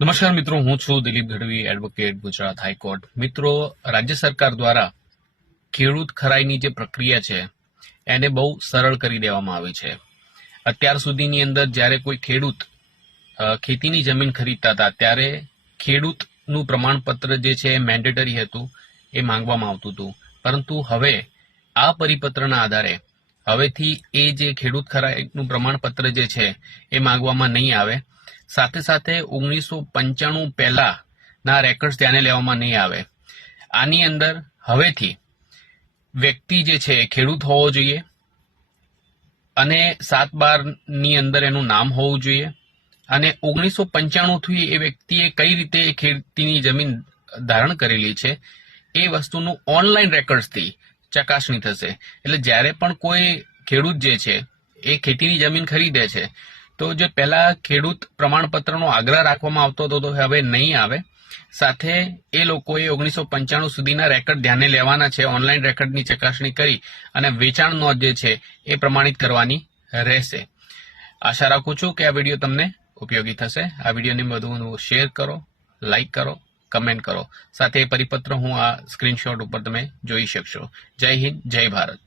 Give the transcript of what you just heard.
નમસ્કાર મિત્રો, હું છું Dilip Gadhvi advocate Gujarat high court. મિત્રો, રાજ્ય સરકાર દ્વારા ખેડૂત ખરાઈની જે પ્રક્રિયા છે, એને બહુ સરળ કરી દેવામાં આવી છે. અત્યાર સુધીની અંદર જ્યારે કોઈ ખેડૂત ખેતીની જમીન ખરીદતા હતા, ત્યારે ખેડૂતનું પ્રમાણપત્ર જે છે એ મેન્ડેટરી હતું, એ માંગવામાં આવતું હતું. પરંતુ હવે આ પરિપત્રના આધારે હવેથી એ જે ખેડૂત ખરાઈનું પ્રમાણપત્ર જે છે, એ માંગવામાં નહીં આવે. સાથે સાથે ઓગણીસો પંચાણું પહેલાના રેકર્ડ્સ ધ્યાને લેવામાં નહીં આવે. આની અંદર હવેથી વ્યક્તિ જે છે ખેડૂત હોવો જોઈએ અને સાત બારની અંદર એનું નામ હોવું જોઈએ અને ઓગણીસો પંચાણુંથી એ વ્યક્તિએ કઈ રીતે ખેતીની જમીન ધારણ કરેલી છે, એ વસ્તુનું ઓનલાઈન રેકોર્ડ્સથી ચકાસણી થશે. એટલે જ્યારે પણ કોઈ ખેડૂત જે છે, એ ખેતીની જમીન ખરીદે છે, તો જે પહેલા ખેડૂત પ્રમાણપત્રનો આગ્રહ રાખવામાં આવતો હતો, તો હવે નહીં આવે. સાથે એ લોકોએ ઓગણીસો પંચાણું સુધીના રેકોર્ડ ધ્યાને લેવાના છે, ઓનલાઈન રેકોર્ડની ચકાસણી કરી અને વેચાણ નોંધ જે છે, એ પ્રમાણિત કરવાની રહેશે. આશા રાખું છું કે આ વીડિયો તમને ઉપયોગી થશે. આ વિડીયોને વધુ શેર કરો, લાઈક કરો કમેન્ટ કરો. સાથે પરિપત્ર હું આ સ્ક્રીનશોટ ઉપર તમે જોઈ શકશો. જય હિન્દ, જય ભારત.